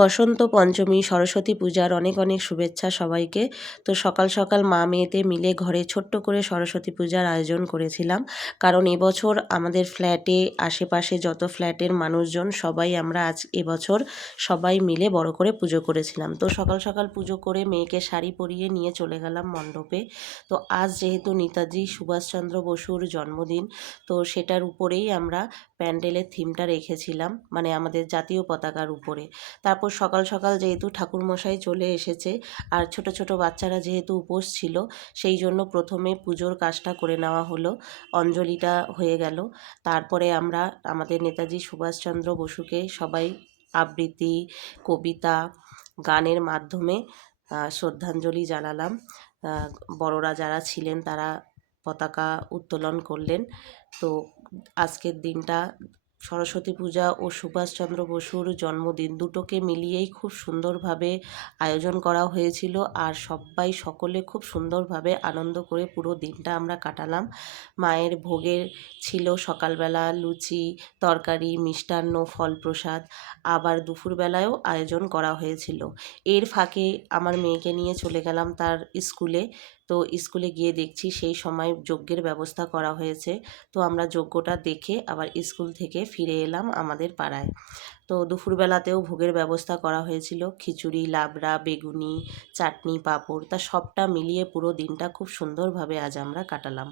বসন্ত পঞ্চমী সরস্বতী পূজার অনেক অনেক শুভেচ্ছা সবাইকে। তো সকাল সকাল মা মেয়েতে মিলে ঘরে ছোট্ট করে সরস্বতী পূজার আয়োজন করেছিলাম। কারণ এবছর আমাদের ফ্ল্যাটে আশেপাশে যত ফ্ল্যাটের মানুষজন সবাই আমরা এবছর সবাই মিলে বড় করে পুজো করেছিলাম। তো সকাল সকাল পুজো করে মেয়েকে শাড়ি পরিয়ে নিয়ে চলে গেলাম মণ্ডপে। তো আজ যেহেতু নেতাজি সুভাষচন্দ্র বসুর জন্মদিন, তো সেটার উপরেই আমরা প্যান্ডেলের থিমটা রেখেছিলাম, মানে আমাদের জাতীয় পতাকার উপরে। তারপর সকাল সকাল যেহেতু ঠাকুরমশাই চলে এসেছে আর ছোট ছোট বাচ্চারা যেহেতু উপোস ছিল, সেই জন্য প্রথমে পুজোর কাজটা করে নেওয়া হলো, অঞ্জলিটা হয়ে গেল। তারপরে আমরা আমাদের নেতাজি সুভাষচন্দ্র বসুকে সবাই আবৃত্তি, কবিতা, গানের মাধ্যমে শ্রদ্ধাঞ্জলি জানালাম। বড়রা যারা ছিলেন তারা পতাকা উত্তোলন করলেন। তো আজকের দিনটা সরস্বতী পূজা ও সুভাষচন্দ্র বসুর জন্মদিন দুটোকে মিলিয়েই খুব সুন্দরভাবে আয়োজন করা হয়েছিল, আর সকলে খুব সুন্দরভাবে আনন্দ করে পুরো দিনটা আমরা কাটালাম। মায়ের ভোগের ছিল সকালবেলা লুচি, তরকারি, মিষ্টান্ন, ফল প্রসাদ, আবার দুপুরবেলায়ও আয়োজন করা হয়েছিল। এর ফাঁকে আমার মেয়েকে নিয়ে চলে গেলাম তার স্কুলে। তো স্কুলে গিয়ে দেখছি সেই সময় যজ্ঞের ব্যবস্থা করা হয়েছে। তো আমরা যজ্ঞটা দেখে আবার স্কুল থেকে ফিরে এলাম আমাদের পাড়ায়। তো দুপুরবেলাতেও ভোগের ব্যবস্থা করা হয়েছিল, খিচুড়ি, লাবড়া, বেগুনি, চাটনি, পাঁপড়, তা সবটা মিলিয়ে পুরো দিনটা খুব সুন্দরভাবে আজ আমরা কাটালাম।